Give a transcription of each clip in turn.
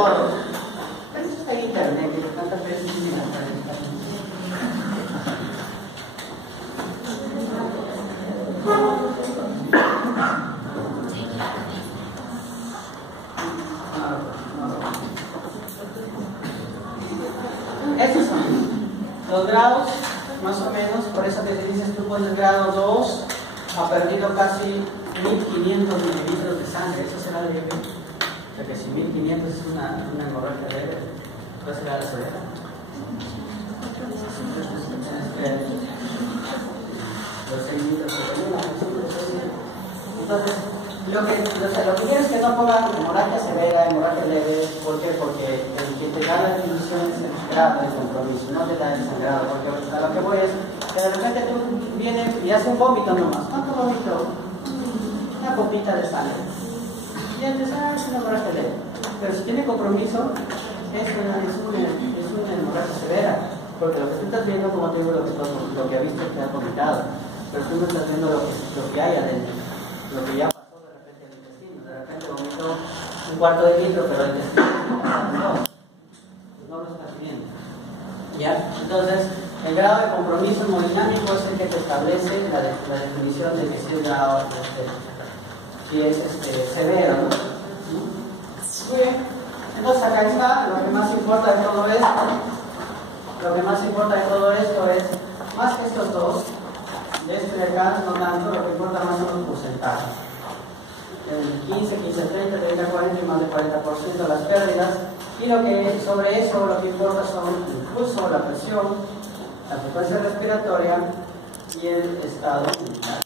todo. Eso está en internet, que tantas veces me la estos son los grados, más o menos, por eso que se dice tú pones grado 2, ha perdido casi 1500 mililitros de sangre, eso será leve. O sea que si 1500 es una hemorragia leve, ¿cuál será la severa? Los 6 litros que tenía, entonces, lo que quieres es que no pongan hemorragia severa, hemorragia leve. ¿Por qué? Porque el que te da la definición es el grado de compromiso, no te da el sangrado. Porque a lo que voy es que de repente tú vienes y haces un vómito nomás. ¿Cuánto vómito? Una copita de sangre. Y antes, es una hemorragia leve. Pero si tiene compromiso, es una hemorragia severa. Porque lo que tú estás viendo, como te digo, lo que ha visto es que ha vomitado. Pero tú no estás viendo lo que hay adentro. Lo que ya pasó de repente en el intestino. De repente vomitó un cuarto de litro, pero el intestino no lo estás viendo. ¿Ya? Entonces, el grado de compromiso hemodinámico es el que te establece la definición de que si es grado, si es severo, ¿no? Muy bien. Entonces acá está, lo que más importa de todo esto. Lo que más importa de todo esto es, más que estos dos, de este de acá, no tanto, lo que importa más son los porcentajes. El 15, 15, 30, 30, 40 y más del 40% de las pérdidas. Y sobre eso lo que importa son el pulso, la presión, la frecuencia respiratoria y el estado inmunitario.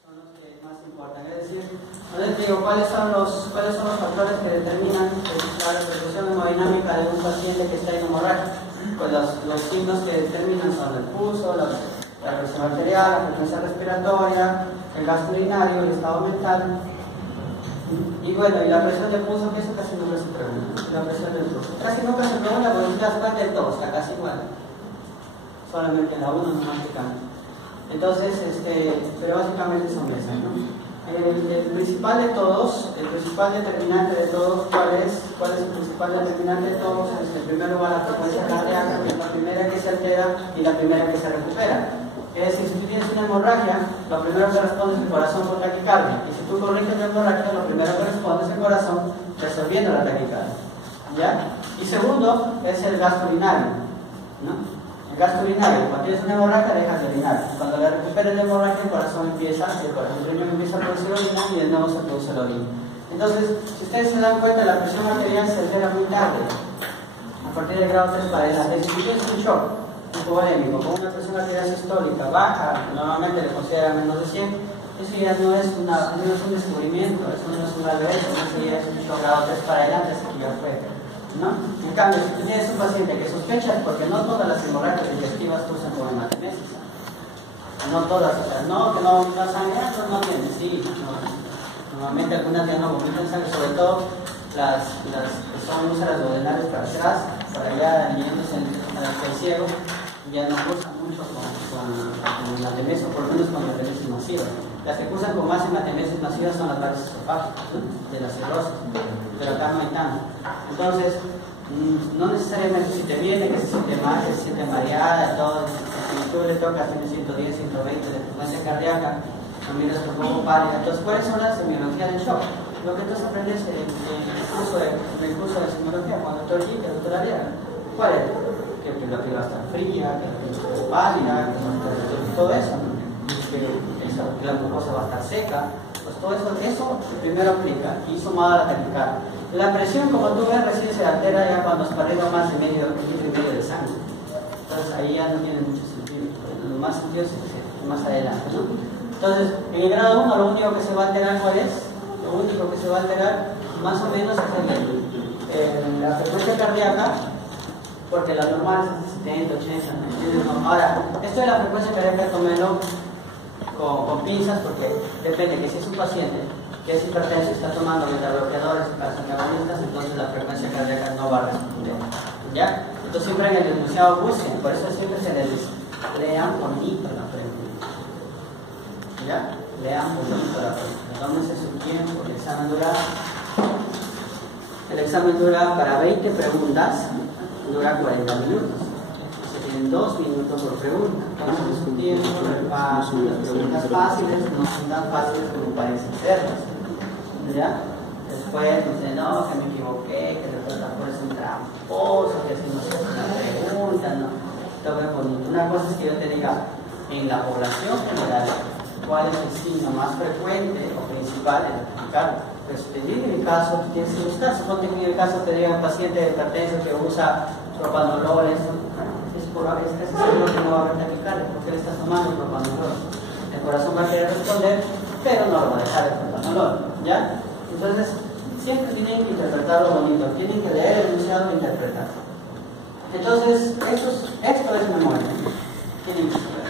Son los que más importan. Es decir, no les digo cuáles son los factores que determinan la repercusión hemodinámica de un paciente que está en hemorragia. Pues los signos que determinan son el pulso, la presión arterial, la frecuencia respiratoria, el gasto urinario, el estado mental. Y bueno, y la presión de pulso, que eso casi nunca se pregunta. La presión del pulso. Casi nunca se pregunta porque si te das cuenta de todo, está casi igual. Solamente en la 1 nomás que cambia. Entonces, pero básicamente son esas, ¿no? El principal de todos, el principal determinante de todos, ¿cuál es el principal determinante de todos? En primer lugar, la frecuencia cardíaca, que es la primera que se altera y la primera que se recupera. Es decir, si tú tienes una hemorragia, lo primero que responde es el corazón por taquicardia. Y si tú corriges la hemorragia, lo primero que responde es el corazón resolviendo la taquicardia. ¿Ya? Y segundo, es el gasto urinario, ¿no? El gasto urinario, cuando tienes una hemorragia, dejas de orinar. Cuando le recuperes la hemorragia, el corazón empieza a producir orina y de nuevo se produce la orina. Entonces, si ustedes se dan cuenta, la presión arterial se altera muy tarde. A partir del grado 3 para adelante. Si tienes un shock hipovolémico con una presión arterial sistólica baja, normalmente le consideran menos de 100, eso ya no es un descubrimiento, eso no es un grado de eso, eso ya es un shock grado 3 para adelante, así que ya fue, ¿no? En cambio, si tienes un paciente que sospechas, porque no todas las hemorragias digestivas usan como hematemesis, no todas, o sea, no que no sangre, no tiene, sí, no. Normalmente algunas ya no vomitan sangre, sobre todo las que son úlceras duodenales para atrás, para allá yéndose hacia el cielo, ya no cursan mucho con hematemesis, por lo menos con hematemesis masiva. Las que cursan con más hematemesis masiva son las varices esofágicas, de la cirrosis, pero acá no hay tanto. Entonces, no necesariamente si te viene que se siente mal, que se siente mareada, todo, si tú le tocas tiene 110, 120 de frecuencia cardíaca, no miras un poco pálida. Entonces, ¿cuáles son las semiologías del shock? Lo que entonces aprendes en el curso de semiología, cuando el doctor G, que el doctor Ariaga, ¿cuál es? Que la piel va a estar fría, que la piel va a estar pálida, que todo eso, que la mucosa va a estar seca, pues todo eso primero aplica y sumado a la taquicardia. La presión, como tú ves, recién se altera ya cuando has perdido más de litro y medio de sangre. Entonces ahí ya no tiene mucho sentido. Lo más sentido es más adelante, ¿no? Entonces, en el grado 1 lo único que se va a alterar, ¿cuál es? Lo único que se va a alterar más o menos es la frecuencia cardíaca, porque la normal es 70, 80, ¿no? Ahora, esto de la frecuencia cardíaca, tómelo con pinzas, porque depende que si es un paciente que es hipertenso y está tomando beta-bloqueadores, calcio-antagonistas, entonces la frecuencia cardíaca no va a responder. ¿Ya? Entonces siempre en el enunciado busquen, por eso siempre se les dice, lean bonito la frente. ¿Ya? Lean bonito la frente. Tómense su tiempo, el examen dura El examen dura para 20 preguntas, dura 40 minutos. Se tienen 2 minutos por pregunta. Entonces, su tiempo, las preguntas fáciles no son tan fáciles como parecen serlas. ¿Ya? Después dice, no, que me equivoqué, que el profesor es un tramposo, que si no se hace una pregunta, no. Todo es bonito. Una cosa es que yo te diga, en la población general, cuál es el signo más frecuente o principal en identificar. Pero si te digo en mi caso, tú tienes que buscar. Suponte que en el caso te diga un paciente de hipertenso que usa propanolol, es seguro que no va a haber taquicardia porque le estás tomando propanolol. El corazón va a querer responder, pero no lo va a dejar el propanolol, ¿ya? Entonces, siempre tienen que interpretarlo bonito, tienen que leer el enunciado e interpretar. Entonces, esto es memoria, tienen que saber.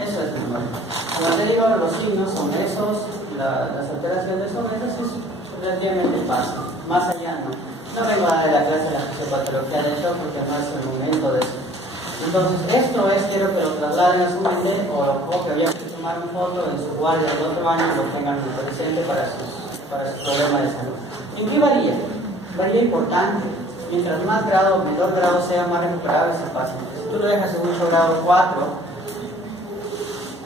Eso es memoria. Como te digo, los signos son esos, las alteraciones son esas, es relativamente fácil. Más allá no. No vengo a dar la clase de la fisiopatología de eso porque no es el momento de eso. Entonces, esto es, quiero que lo trasladen a su mente o que había que tomar una foto en su guardia del otro año y lo tengan muy presente para su problema de salud. ¿En qué varía? Varía importante. Mientras más grado, menor grado sea, más recuperable es el paciente. Si tú lo dejas en mucho grado 4,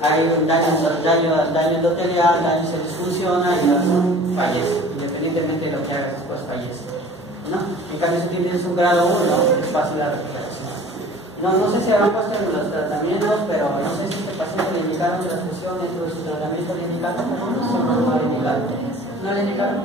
hay un daño endotelial, daño se disfunciona y fallece. Independientemente de lo que hagas, después fallece. ¿No? En cambio, si tienes un grado 1, es fácil la recuperación. No sé si habrán puesto en los tratamientos, pero no sé si este paciente le indicaron transfusión dentro de su tratamiento, le indicaron, pero no le indicaron. ¿No le indicaron?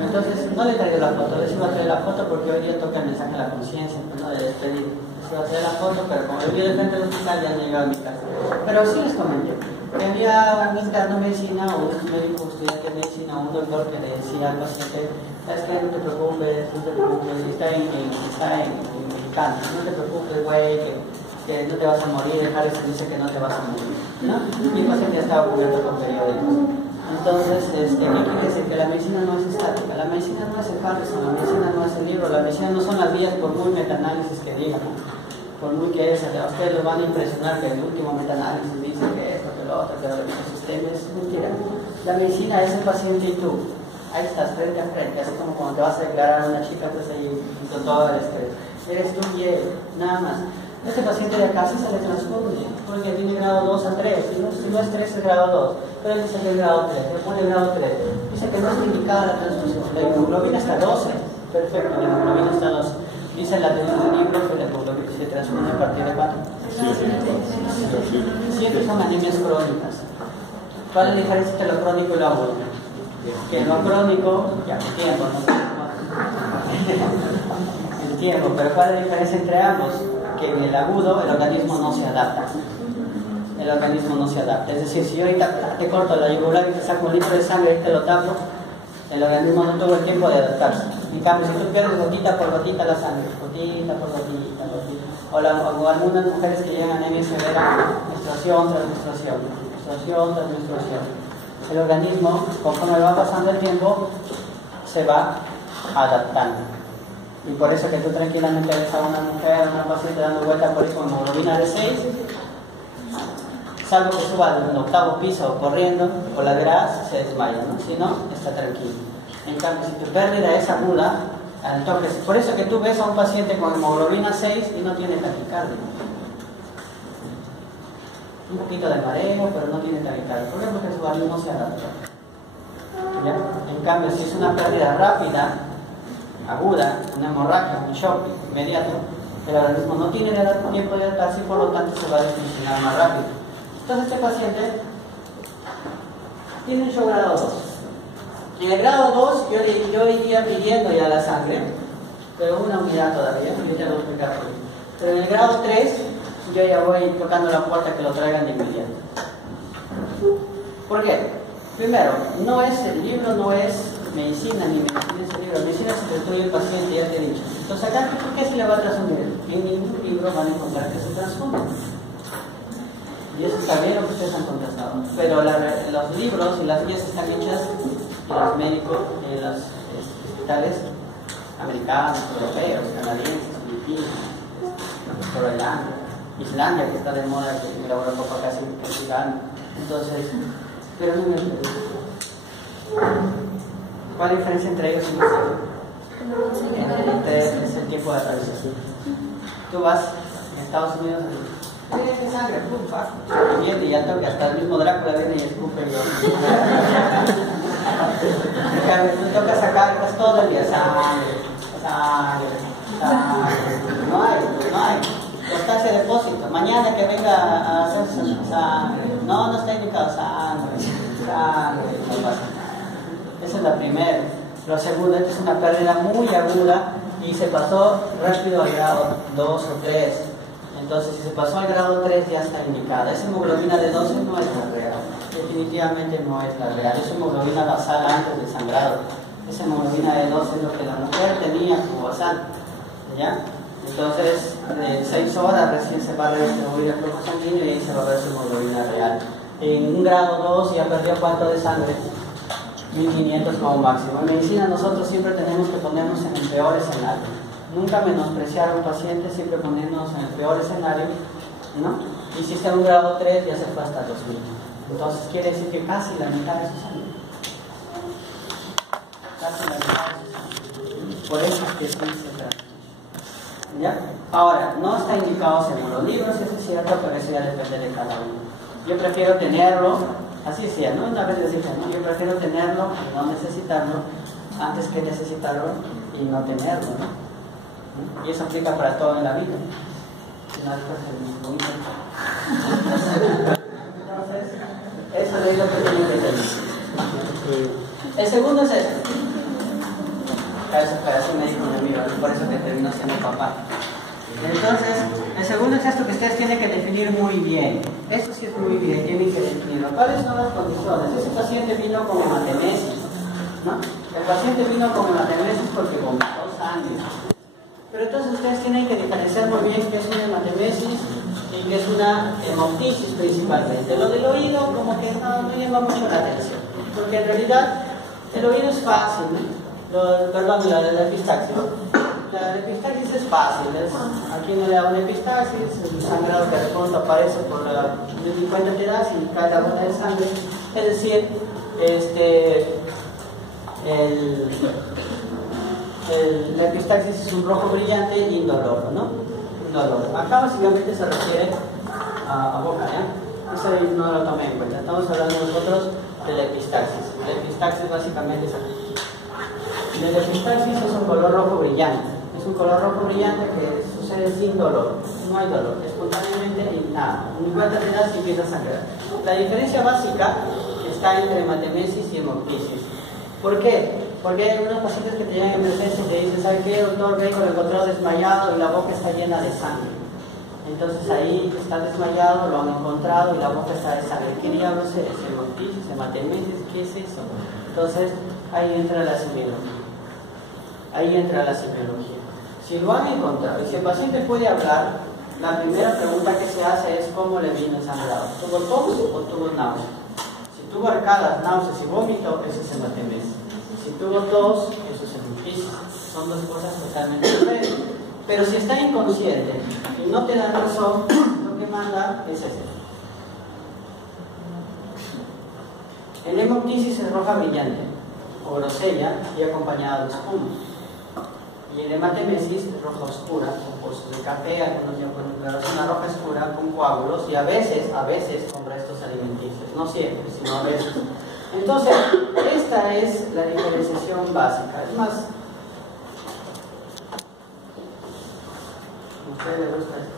Entonces, no le traeré la foto, les iba a traer la foto porque hoy día toca el mensaje a la conciencia, no de despedir. Les iba a traer la foto, pero como yo vi el frente del hospital ya han llegado a mi casa. Pero sí les comenté. Había un interno de medicina o un médico estudiante de medicina o un doctor que le decía al paciente, sabes que no te preocupes, está en mexicano, no te preocupes, güey, que no te vas a morir, Harris dice que no te vas a morir, ¿no? Y el paciente estaba cubierto con periódicos. Entonces, ¿qué quiere decir? Que la medicina no es estática, la medicina no es el Harrison, la medicina no es el libro, la medicina no son las vías por muy metaanálisis que digan, por muy que a ustedes los van a impresionar que el último metaanálisis dice que esto, que lo otro, que los ecosistemas, es mentira. La medicina es el paciente y tú. Ahí estás, frente a frente, así como cuando te vas a declarar a una chica, pues ahí con todo el estrés. Eres tú y él, nada más. Este paciente de acá sí se le transfunde, porque tiene grado 2 a 3, si no es 3 es grado 2, pero él dice que es grado 3, le pone grado 3, dice que no es indicada la transfusión, la hemoglobina está 12, perfecto, la hemoglobina está 12, dice la del libro que la hemoglobina se transfunde a partir de 4. 7 son anemias crónicas. ¿Cuál es la diferencia entre lo crónico y lo agudo? Que lo crónico, ya, el tiempo, el tiempo, pero ¿cuál es la diferencia entre ambos? Que en el agudo el organismo no se adapta. El organismo no se adapta. Es decir, si yo ahorita te corto la yugular y te saco un litro de sangre y te lo tapo, el organismo no tuvo el tiempo de adaptarse. En cambio, si tú pierdes gotita por gotita la sangre, gotita por gotita, o algunas mujeres que llegan a anemia severa, menstruación tras menstruación, menstruación tras menstruación, el organismo, conforme va pasando el tiempo, se va adaptando. Y por eso que tú tranquilamente ves a una mujer, a una paciente dando vuelta por ahí con hemoglobina de 6, salvo que suba al 8º piso corriendo, o la verás, se desmaya, ¿no? Si no, está tranquilo. En cambio, si tu pérdida es aguda, al toque, por eso que tú ves a un paciente con hemoglobina 6 y no tiene taquicardia. Un poquito de mareo, pero no tiene taquicardia. ¿Por qué? Porque su organismo no se adapta. ¿Ya? En cambio, si es una pérdida rápida, aguda, una hemorragia, un shock inmediato, el organismo no tiene tiempo de adaptarse y por lo tanto se va a disfuncionar más rápido. Entonces este paciente tiene un shock grado 2. En el grado 2 yo iría pidiendo ya la sangre, pero una unidad todavía, yo te lo voy a explicar por ahí. Pero en el grado 3 yo ya voy tocando la puerta que lo traigan de inmediato. ¿Por qué? Primero, no es el libro, no es medicina, ni medicina es el libro. Medicina se destruye el paciente, ya te he dicho. Entonces acá, ¿por qué se le va a transfundir? En ningún libro van a encontrar que se transfunde. Y eso está bien lo que ustedes han contestado. Pero los libros y las guías están hechas de los médicos de los hospitales americanos, europeos, canadienses, filipinos, Groenlandia, Islandia, que está de moda, que la Europa casi gana. Entonces, pero no me interesa. ¿Cuál es la diferencia entre ellos y nosotros? Es el tiempo de atravesación. Tú vas a Estados Unidos y sangre, pum, pa, y ya tengo que hasta el mismo Drácula viene y escupe. Tú toca sacar todo el día sangre. No hay. Está ese depósito. Mañana que venga a hacer sangre. No está indicado sangre. No pasa nada. Esa es la primera. Lo segundo, esta es una pérdida muy aguda y se pasó rápido al grado 2 o 3. Entonces, si se pasó al grado 3 ya está indicada. Esa hemoglobina de 12 no es la real. Definitivamente no es la real. Es hemoglobina basal antes del sangrado. Esa hemoglobina de 12 es lo que la mujer tenía como basal. ¿Ya? Entonces, 6 horas recién se va a redistribuir el flujo sanguíneo y ahí se va a ver su hemoglobina real. En un grado 2 ya perdió cuánto de sangre, 1500 como máximo. En medicina nosotros siempre tenemos que ponernos en el peor escenario. Nunca menospreciar a un paciente, siempre ponernos en el peor escenario, ¿no? Y si está en un grado 3 ya se fue hasta 2000. Entonces quiere decir que casi la mitad de su sangre. Casi la mitad de su sangre. Por eso es que sí se trata. ¿Ya? Ahora, no está indicado según los libros, eso es cierto, pero eso ya depende de cada uno. Yo prefiero tenerlo, así decía, ¿no? Una vez les dije, ¿no? Yo prefiero tenerlo y no necesitarlo, antes que necesitarlo y no tenerlo, ¿no? Y eso aplica para todo en la vida. Entonces, eso es lo que tengo que tener. El segundo es esto. Eso fue así me dijo mi amigo, por eso que terminó siendo papá. Entonces, el segundo es esto que ustedes tienen que definir muy bien. Esto sí es muy bien, tienen que definirlo. ¿Cuáles son las condiciones? Ese paciente vino con hematemesis, ¿no? El paciente vino con hematemesis porque vomitó sangre. Pero entonces ustedes tienen que diferenciar muy bien qué es una hematemesis y qué es una hemoptisis principalmente. Lo del oído como que no llama mucho la atención, porque en realidad el oído es fácil, ¿no? Perdón, la de la epistaxis. La epistaxis es fácil, aquí no le da una epistaxis, el sangrado que de pronto aparece por la 50 te das y cae la gota de sangre, es decir, la epistaxis es un rojo brillante y indoloro, ¿no? Indoloro. Acá básicamente se refiere a boca, ¿ya? Eso no lo tomé en cuenta, estamos hablando nosotros de la epistaxis. La epistaxis básicamente es aquí. La epistaxis es un color rojo brillante. Es un color rojo brillante que sucede sin dolor. No hay dolor, espontáneamente y nada. Ni cuenta te das y empieza a sangrar. La diferencia básica está entre hematemesis y hemoptisis. ¿Por qué? Porque hay algunos pacientes que te llegan a emergencia y te dicen, ¿sabe qué, doctor? Vengo, lo encontrado desmayado y la boca está llena de sangre. Entonces ahí está desmayado, lo han encontrado y la boca está de sangre. ¿Qué diablos es? ¿Hemoptisis? ¿Hematemesis? ¿Qué es eso? Entonces ahí entra la semiología. Si lo han encontrado y si el paciente puede hablar, la primera pregunta que se hace es ¿cómo le vino el sangrado? ¿Tuvo tos o tuvo náuseas? Si tuvo arcadas, náuseas y vómito, eso es hematemesis. Si tuvo tos, eso es hemoptisis. Son dos cosas totalmente diferentes. Pero si está inconsciente y no te da razón, lo que manda es ese. El hemoptisis es roja brillante o grosella y acompañada de espuma. Y el hematemesis es roja oscura, con pozos de café, algunos ya ponen, pero es una roja oscura con coágulos y a veces con restos alimenticios, no siempre, sino a veces. Entonces, esta es la diferenciación básica. Es más, ¿a usted le gusta este?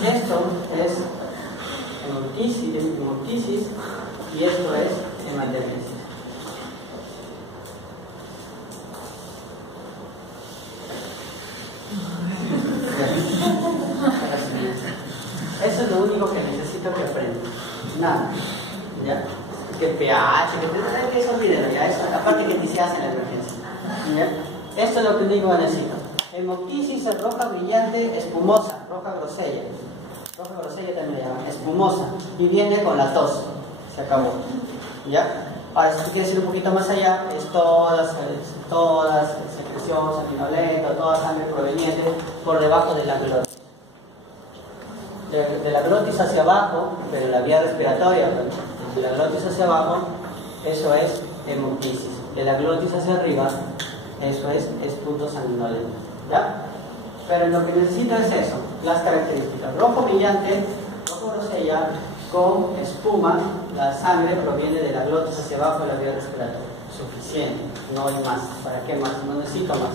Esto es hemoptisis y esto es hematemesis. Eso es lo único que necesito que aprendan. Nada. ¿Ya? Que pH, que eso olvídenlo, ya. Eso, aparte que ni se hace en la emergencia. ¿Ya? Esto es lo que único que necesito. Hemoptisis es roja brillante, espumosa, roja grosella. Roja grosella también le llaman, espumosa. Y viene con la tos. Se acabó. ¿Ya? Ahora, si tú quieres ir un poquito más allá, es todas secreción sanguinolenta, toda sangre proveniente por debajo de la glotis. De la glotis hacia abajo, pero la vía respiratoria, de la glotis hacia abajo, eso es hemoptisis. De la glotis hacia arriba, eso es punto sanguinolento. ¿Ya? Pero lo que necesito es eso, las características. Rojo brillante, rojo grosella, con espuma, la sangre proviene de la glotis hacia abajo de la vía respiratoria. Suficiente, no hay más. ¿Para qué más? No necesito más.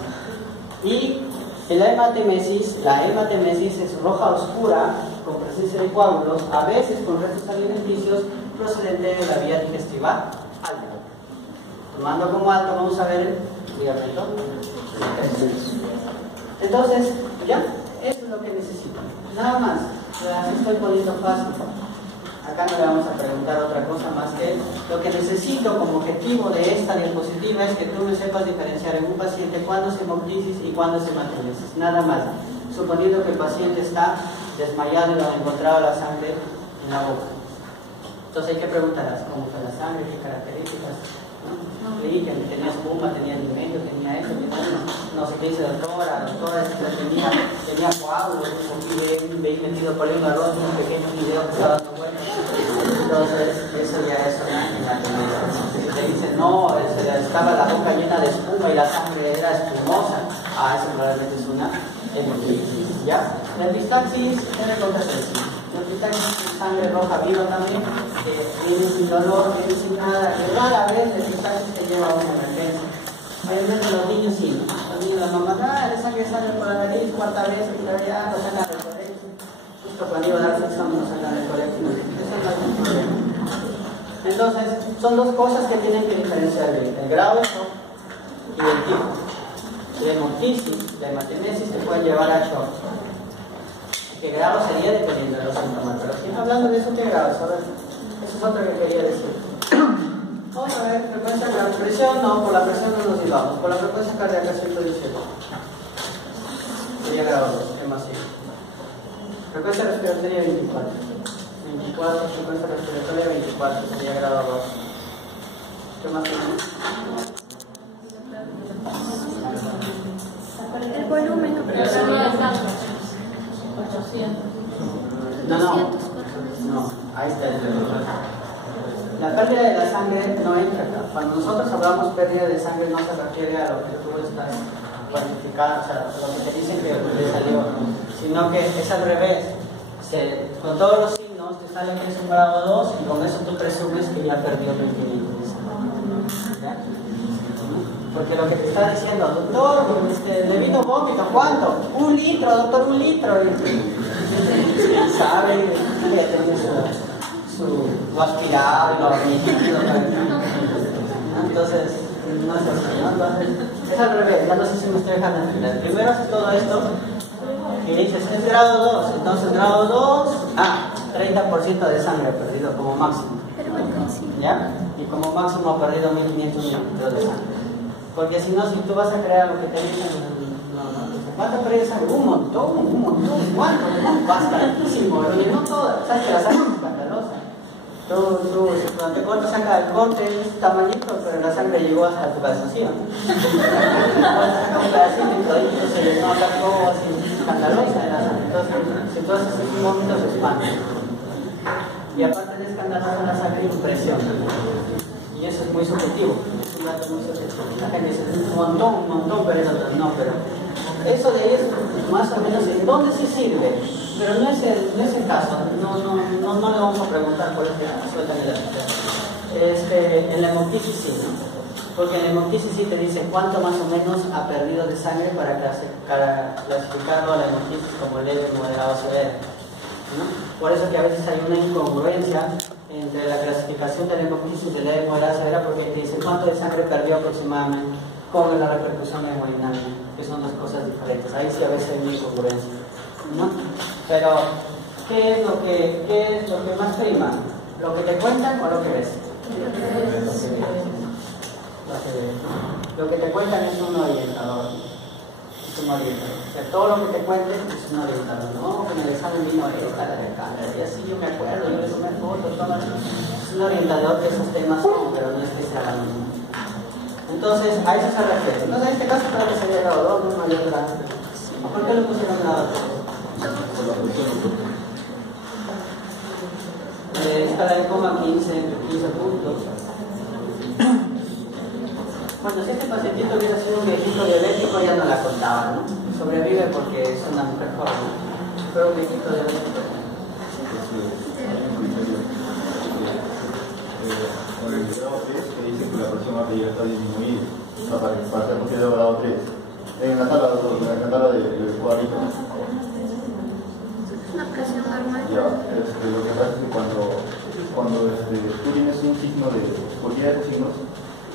Y la hematemesis es roja oscura, con presencia de coágulos, a veces con restos alimenticios procedente de la vía digestiva alta. Tomando como alto, vamos a ver el ligamento. Entonces, ya, eso es lo que necesito. Nada más, las estoy poniendo fácil. Acá no le vamos a preguntar otra cosa más que lo que necesito como objetivo de esta diapositiva es que tú me sepas diferenciar en un paciente cuándo es hemoptisis y cuándo es hematemesis. Nada más. Suponiendo que el paciente está desmayado y lo han encontrado la sangre en la boca. Entonces hay que preguntarlas cómo fue la sangre, qué características. Creí que tenía espuma, tenía alimento, tenía eso, no sé qué dice doctora, tenía coágulos, veí metido por ahí un arroz, un pequeño video que estaba dando vueltas. Entonces, eso ya es una tendencia. Si te dicen, no, estaba la boca llena de espuma y la sangre era espumosa, eso probablemente es una hemoptisis, ¿ya? La epistaxis es contrasensible. La epistaxis es sangre roja viva también, viene sin dolor, viene sin nada, que rara vez la epistaxis te lleva a una emergencia. Hay veces los niños sí, los niños, la mamá, le sangre por la nariz, cuarta vez, y ya no sacan el colegio. Justo cuando iba a dar sexo no sacan el colegio. Eso no es un problema. Entonces, son dos cosas que tienen que diferenciar bien, el grado de shock y el tipo. La hemoptisis, la hematemesis te pueden llevar a shock. ¿Qué grado sería dependiendo de los síntomas? Pero si hablando de eso, ¿qué grado? Eso es otro que quería decir. Vamos a ver, frecuencia de la presión, no, por la presión no nos llevamos. Por la frecuencia cardíaca 117. Sería grado 2, ¿qué más sigue? Frecuencia respiratoria 24. 24, frecuencia respiratoria 24, sería grado 2. ¿Qué más sigue? El volumen que No, ahí está el problema. La pérdida de la sangre no entra acá. Cuando nosotros hablamos pérdida de sangre no se refiere a lo que tú estás cuantificando, o sea, lo que te dicen que le salió, sino que es al revés. Con todos los signos te sale que es un grado 2 y con eso tú presumes que ya perdió el equilibrio de sangre. ¿Ya? Porque lo que te está diciendo, doctor, le vino vómito, ¿cuánto? 1 litro, doctor, 1 litro. Y sabe que ya tiene su aspirado y lo entonces, no es así, ¿no? Entonces, es al revés, ya no sé si me estoy dejando entender. Primero haces todo esto y dices, es grado 2, entonces grado 2, 30% de sangre perdido como máximo. ¿Ya? Y como máximo ha perdido 1500 mililitros de sangre. Porque si no, si tú vas a crear lo que te dicen, ¿cuánto perder sangre? Un montón. ¿Cuánto? Bastantísimo. Lo llenó todo. ¿Sabes que la sangre es escandalosa? Durante cuánto saca el corte es tamañito, pero la sangre llegó hasta tu calzoncillo. Cuando saca un pedacito y todo se llenó acá como así, escandalosa de la sangre. Entonces es un momento se expande. Y aparte de escandalosa, la sangre impresiona. Y eso es muy subjetivo. La gente dice un montón, pero pero eso de ahí es más o menos en dónde sí sirve, pero no es el caso, no le vamos a preguntar por este en la hemoptisis sí, porque en la hemoptisis sí te dice cuánto más o menos ha perdido de sangre para clasificarlo a la hemoptisis como leve, moderado, severo, ¿no? Por eso que a veces hay una incongruencia entre la clasificación de la hemoptisis de leve, moderada, severa, porque te dicen cuánto de sangre perdió aproximadamente con la repercusión hemodinâmica, que son dos cosas diferentes. Ahí sí a veces hay una incongruencia, ¿no? Pero, ¿qué es lo que más prima? ¿Lo que te cuentan o lo que ves? Lo que te cuentan es un orientador. es un orientador. O sea, todo lo que te cuente es un orientador. No, que en el examen vino esta, la de acá, y así yo me acuerdo, yo le tomé fotos, todo. Es un orientador que esos temas son, pero no es que sea la misma. Entonces, a eso se refiere. Entonces, en este caso, para que se haya grado 2, no mayor grado. ¿Por qué lo pusieron grado 3? Escala de coma 15 puntos. Bueno, si este pacientito hubiera sido un viejito diabético, ya no la contaba, ¿no? Sobrevive porque es una mujer joven. Pero un viejito diabético. Con el grado 3 que dice que la presión arterial está disminuida, o sea, para ser considerado grado 3. En la tabla del cuadrito. Una presión normal. Ya, lo que pasa es que cuando tú tienes un signo de cualquiera de estos signos,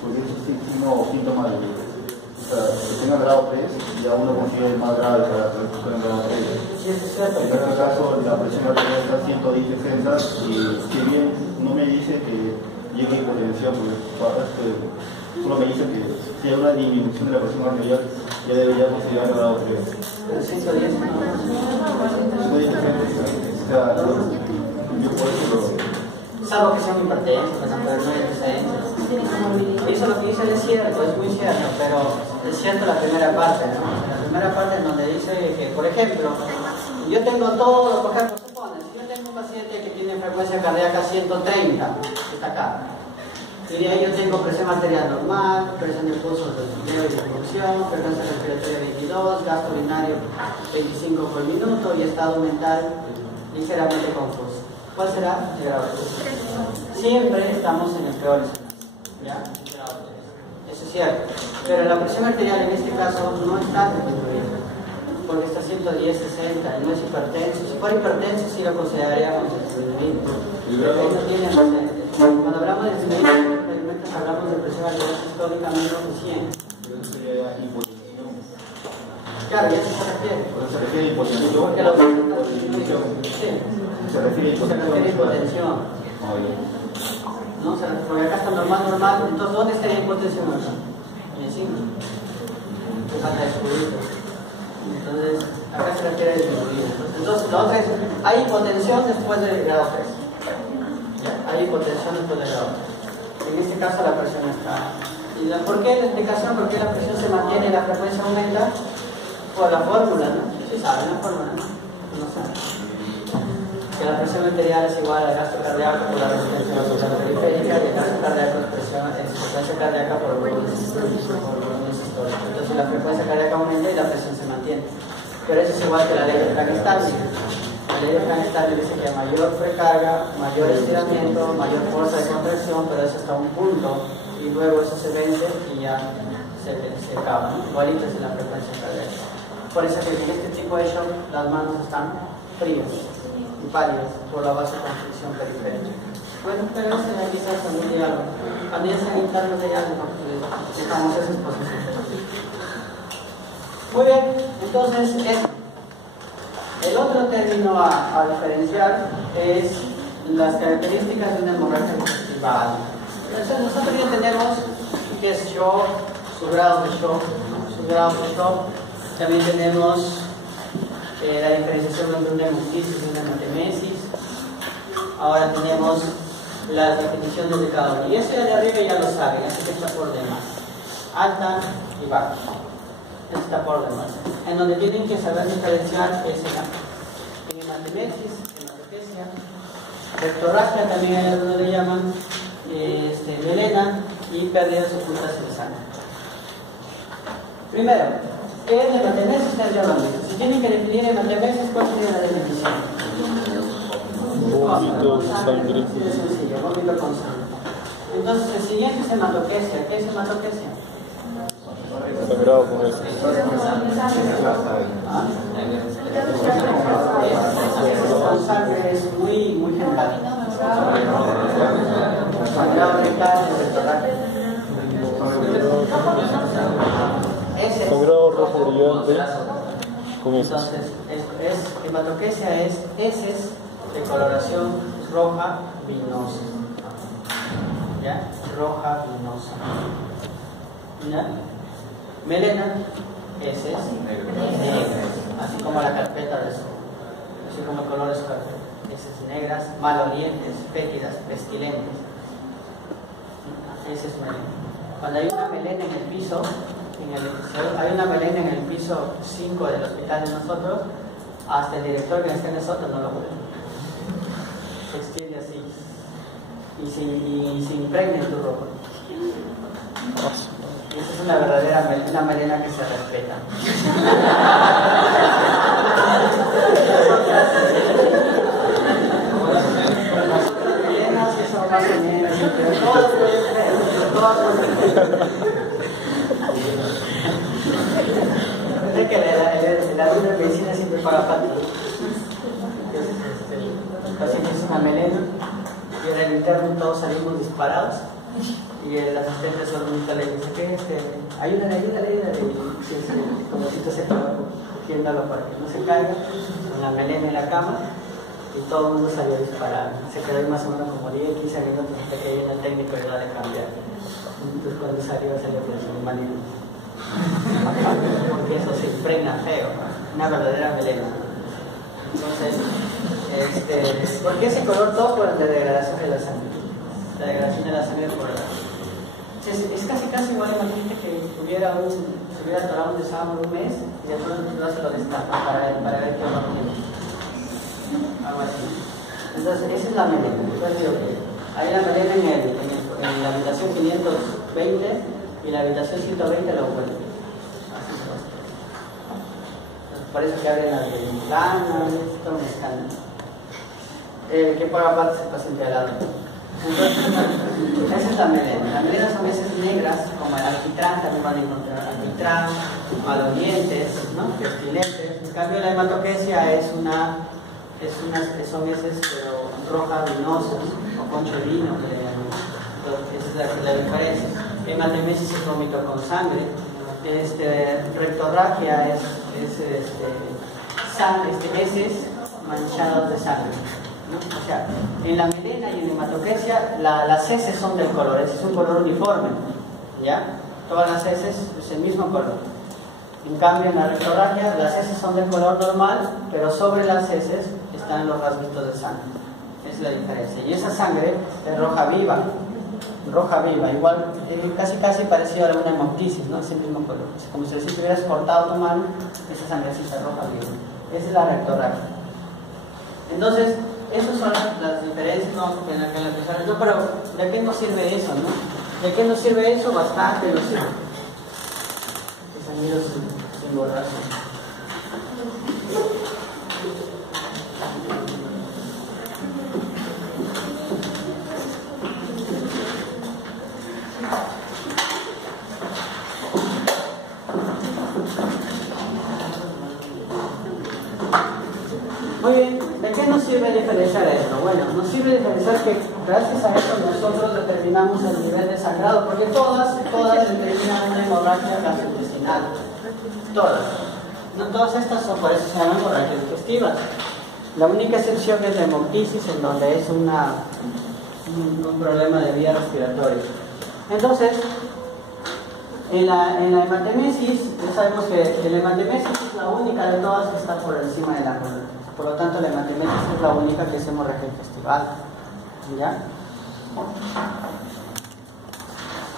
porque es un signo o síntoma de presión al grado 3, ya uno considera el más grave para la presión al grado 3. Sí, es cierto. En este caso, la presión arterial está 110/60 y si bien no me dice que llegue a hipotensión, porque solo me dice que si hay una disminución de la presión arterial, ya debería considerar el grado 3. Pero 110 no. 110/60, o sea, yo por eso lo... Salvo que sea un hipertenso, pero no es diferente. Eso lo que dice es cierto, es muy cierto, pero es cierto la primera parte, ¿no? La primera parte en donde dice que, por ejemplo, yo tengo todo, por ejemplo, supone, si yo tengo un paciente que tiene frecuencia cardíaca 130, que está acá, y de ahí yo tengo presión arterial normal, presión de pulso de disminución, frecuencia respiratoria 22, gasto urinario 25 por minuto y estado mental ligeramente confuso. ¿Cuál será? El grado 3. Siempre estamos en el peor escenario, ¿ya? El grado 3. Eso es cierto. Pero la presión arterial en este caso no está disminuida, porque está 110/60 y no es hipertenso. Si fuera hipertenso sí lo consideraríamos disminuido. Pero ahí no tiene cuando hablamos de disminuido, hablamos de presión arterial sistólica menos de 100. Pero eso sería hipotensión. Claro, ya se refiere. Cuando se refiere a hipotensión, Porque la sí. Se refiere a hipotensión. No, porque acá está normal, entonces ¿dónde estaría hipotensión acá? En el signo. Que falta descubrir. Entonces, acá se refiere a disminuir. Entonces, la otra es, hay hipotensión después del grado 3. ¿Ya? Hay hipotensión después del grado 3. En este caso la presión está. ¿Y por qué la explicación? ¿Por qué la presión se mantiene y la frecuencia aumenta? Por la fórmula, ¿no? Sí saben la fórmula, ¿no? No saben. Que la presión arterial es igual al gasto cardíaco por la resistencia periférica y el gasto cardíaco es frecuencia cardíaca por volumen sistólico. Entonces la frecuencia cardíaca aumenta y la presión se mantiene. Pero eso es igual que la ley de Frank Starling. La ley de Frank Starling dice que a mayor precarga, mayor estiramiento, mayor fuerza de contracción, pero eso hasta un punto y luego eso se vence y ya se acaba, ¿no? Igualito es en la frecuencia cardíaca. Por eso que en este tipo de shock las manos están frías y pálidas por la vasoconstricción periférica. Bueno, pero eso ya quizás es un diálogo. También se necesitan de algo, dejamos esa exposición. Muy bien, entonces el otro término a diferenciar es las características de una hemorragia digestiva. Entonces nosotros ya tenemos qué es shock, su grado de shock, también tenemos la diferenciación entre una hemoptisis y una hematemesis. Ahora tenemos las definiciones de cada uno. Y eso de arriba ya lo saben, así que está por demás. Alta y baja. Esto está por demás. En donde tienen que saber diferenciar es en hematemesis, hematopesia, rectorragia también hay algunos le llaman, melena y pérdidas ocultas en sangre. Primero, ¿qué es hematemesis? Ustedes ya lo han visto. Si tienen que definir hematemesis, ¿cuál sería la definición? Vómito, sangre. Sí, es sencillo, vómito con sangre. Entonces, el siguiente es hematopesia. ¿Qué es hematopesia? Sangrado con eso. Con sangre es muy general. Sangrado rectal, Sangrado rojo brillante con heces. Entonces, hematopesia es heces de coloración roja vinosa. ¿Ya? Roja vinosa. ¿Ya? Melena heces negras, así como la carpeta de sol, así como el color escarlata, heces negras, malolientes, fétidas, pestilentes. Ese es melena. Cuando hay una melena en el piso, hay una melena en el piso 5 del hospital de nosotros, hasta el director que está en nosotros no lo puede. Se extiende así y se impregna en tu ropa. Esa es una verdadera una melena que se respeta. Las otras melenas que son más o menos, pero todas pueden ser, todas pueden ser. Es que el alumno de medicina siempre paga falta. El paciente es una melena y en el interno todos salimos disparados. Y el asistente solamente le dice que ayúdale, y como si se estaba cogiéndolo para que no se caiga, con la melena en la cama, y todo el mundo salió disparado. Se quedó ahí más o menos como 10, 15 minutos hasta que viene el técnico y le cambiar. Entonces cuando salió con su manito. Porque eso se impregna feo, una verdadera melena. Entonces, ¿por qué ese color? Todo por la degradación de la sangre. La degradación de la sangre por es casi igual, imagínate que se hubiera atorado un desagüe un mes y después no se lo destapa para ver qué va a tener. Algo así. Entonces, esa es la melena. Entonces digo que hay la melena en la habitación 520 y la habitación 120 lo vuelve. Así se va a hacer. Por eso que abren las ventanas, todo un escándalo. Que por aparte se paciente al lado. Entonces, esa es la melena. Las melenas son veces negras, como el alquitrán, también van a encontrar alquitrán, malolientes, ¿no? Pestilentes. En cambio, la hematoquesia son heces pero rojas vinosas, o concho de vino, que le llaman. Entonces, esa es la diferencia. Hematemesis es vómito con sangre. Rectorragia es heces manchados de sangre. ¿No? O sea, en la melena y en la hematoquesia las heces son del color, ese es un color uniforme, ¿ya? Todas las heces es el mismo color. En cambio, en la rectorragia las heces son del color normal, pero sobre las heces están los rasguitos de sangre. Esa es la diferencia. Y esa sangre es roja viva, igual, casi parecido a una hemoptisis, ¿no? Es el mismo color. Es como si hubieras cortado tu mano, esa sangrecita roja viva. Esa es la rectorragia. Entonces, esas son las diferencias, ¿no? Pero ¿de qué nos sirve eso, no? ¿De qué nos sirve eso? Bastante nos sirve. Los amigos sin borrarse. Muy bien, ¿de qué nos sirve diferenciar esto? Bueno, nos sirve diferenciar que gracias a esto nosotros determinamos el nivel de sangrado, porque todas determinan una hemorragia gastrointestinal. Todas. No todas estas son, por eso se llaman hemorragias digestivas. La única excepción es la hemoptisis, en donde es un problema de vía respiratoria. Entonces, en la hematemesis, ya sabemos que la hematemesis es la única de todas que está por encima de la columna. Por lo tanto, la hematemesis es la única que es hemorragia digestiva. ¿Ya?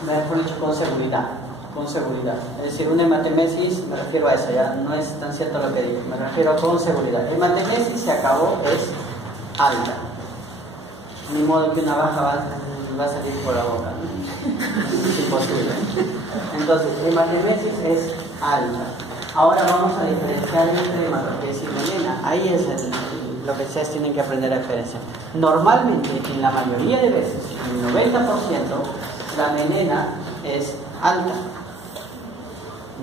Mejor dicho, con seguridad. Es decir, una hematemesis, me refiero a eso, ya no es tan cierto lo que digo, me refiero con seguridad. La hematemesis se acabó, es alta. Ni modo que una baja va a salir por la boca, ¿no? Es imposible. Entonces, hematemesis es alta. Ahora vamos a diferenciar entre hematoquesia y melena. Ahí es lo que ustedes tienen que aprender a diferenciar. Normalmente, en la mayoría de veces, en el 90%, la melena es alta.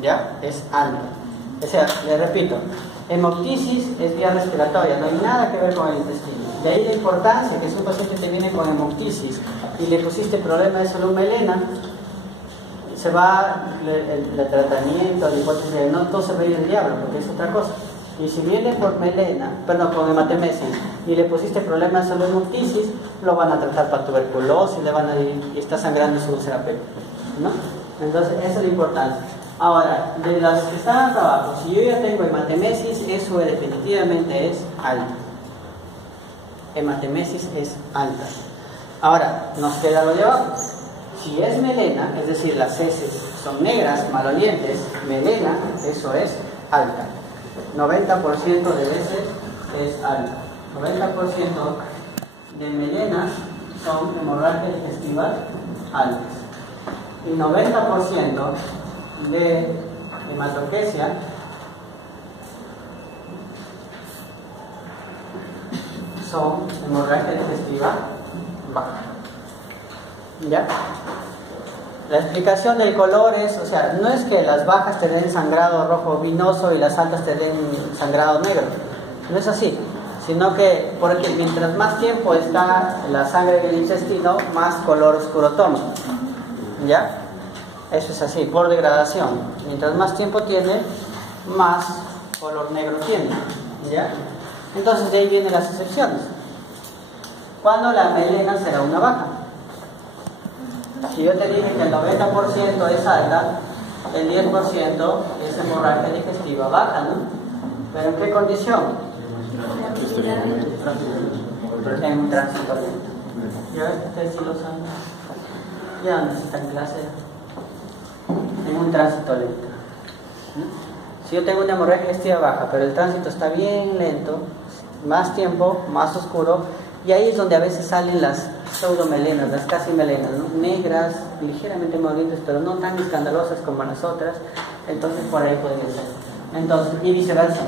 ¿Ya? Es alta. O sea, le repito, hemoptisis es vía respiratoria, no hay nada que ver con el intestino. De ahí la importancia que si un paciente te viene con hemoptisis y le pusiste problema de salud melena, se va el tratamiento, la hipótesis de no todo se va a ir del diablo, porque es otra cosa. Y si viene por melena, con hematemesis, y le pusiste problema de salud hemoptisis, lo van a tratar para tuberculosis, le van a decir que está sangrando su úlcera pélvica, ¿no? Entonces, esa es la importancia. Ahora, de las que están acá abajo, si yo ya tengo hematemesis, eso definitivamente es alta. Hematemesis es alta. Ahora, nos queda lo de abajo. Si es melena, es decir, las heces son negras, malolientes, melena, eso es alta. 90% de veces es alta. 90% de melenas son hemorragias digestivas altas. Y 90% de hematoquesia son hemorragia digestiva baja. ¿Ya? La explicación del color es, o sea, no es que las bajas te den sangrado rojo vinoso y las altas te den sangrado negro. No es así, sino que porque mientras más tiempo está la sangre en el intestino, más color oscuro toma. ¿Ya? Eso es así, por degradación. Mientras más tiempo tiene, más color negro tiene. ¿Ya? Entonces de ahí vienen las excepciones. Cuando la melena será una baja. Si yo te dije que el 90% es alta, el 10% es hemorragia digestiva baja, ¿no? ¿Pero en qué condición? En un tránsito lento. ¿Ya ustedes sí lo saben? Ya no está en clase. En un tránsito lento. Si yo tengo una hemorragia digestiva baja, pero el tránsito está bien lento, más tiempo, más oscuro, y ahí es donde a veces salen las pseudomelenas, las casi melenas, ¿no? Negras, ligeramente molientes, pero no tan escandalosas como las otras. Entonces por ahí podría ser. Entonces, y viceversa.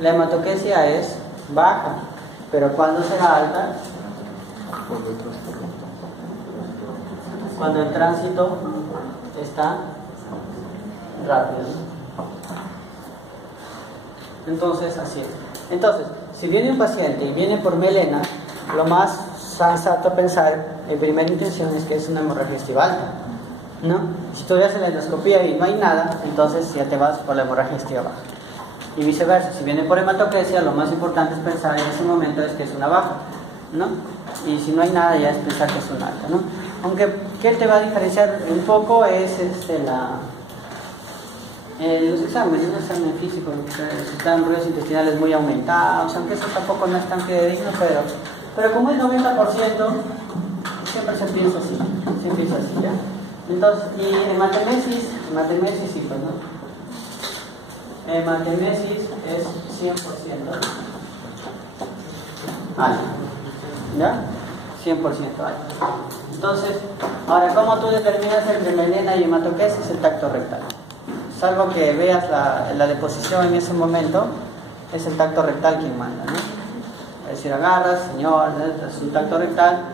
La hematoquesia es baja, pero ¿cuándo será alta? Cuando el tránsito está rápido. Entonces, así es. Entonces, si viene un paciente y viene por melena, lo más sensato pensar en primera intención es que es una hemorragia digestiva alta, ¿no? Si tú haces la endoscopía y no hay nada, entonces ya te vas por la hemorragia digestiva baja. Y viceversa, si viene por hematoquesia, lo más importante es pensar en ese momento es que es una baja, ¿no? Y si no hay nada, ya es pensar que es una alta, ¿no? Aunque, ¿qué te va a diferenciar un poco? Es los exámenes, un examen físico, si están ruidos intestinales muy aumentados, aunque eso tampoco no es tan fidedigno, pero como es 90%, siempre se piensa así, ¿ya? Entonces, y hematemesis sí, pues, ¿no? Hematemesis es 100% alta, ¿ya? 100% alta. Entonces, ahora, ¿cómo tú determinas entre melena y hematoquesis? El tacto rectal. Salvo que veas la deposición en ese momento, es el tacto rectal quien manda, ¿no? Es decir, agarras, señor, es un tacto rectal